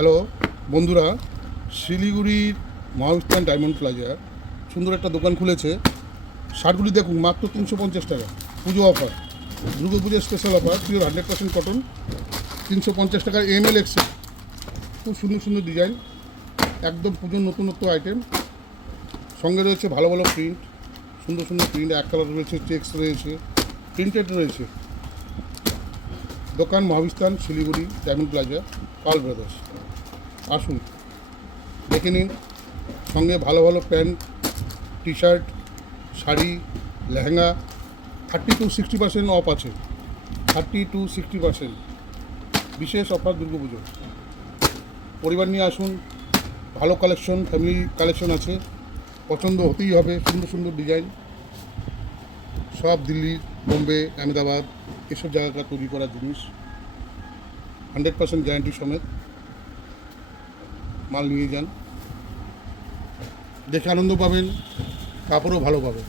Hello বন্ধুরা, শিলিগুড়ির মহাবিস্তান diamond plaza সুন্দর একটা দোকান খুলেছে। শার্টগুলি দেখুন, মাত্র 350 টাকা। পুজো অফার, দুর্গা পুজোর স্পেশাল অফার, পিওর 100% কটন, 350 টাকার ML এক্সেল। খুব সুন্দর সুন্দর ডিজাইন, একদম পুজোর নতুনত্ব আইটেম। সঙ্গে রয়েছে ভালো ভালো প্রিন্ট, সুন্দর সুন্দর প্রিন্ট, এক কালার রয়েছে, চেক্স রয়েছে, প্রিন্টেড রয়েছে। দোকান মহাবিস্তান, শিলিগুড়ি ডায়মন্ড প্লাজা, পাল ব্রাদার্স। আসুন দেখে নিন। সঙ্গে ভালো ভালো pant, T shirt, sari, lehenga 30-60% of আছে। 30-60% বিশেষ অফার দুর্গাপুজো। পরিবার নিয়ে আসুন, ভালো কালেকশন, ফ্যামিলি কালেকশন আছে, পছন্দ হতেই হবে। সুন্দর সুন্দর ডিজাইন, সব দিল্লি, বোম্বে, আহমেদাবাদ এসব জায়গায় তৈরি করা জিনিস, 100% গ্যারান্টি সমেত। মাল নিয়ে যান, দেখে আনন্দ পাবেন, কাপড়ও ভালো পাবেন।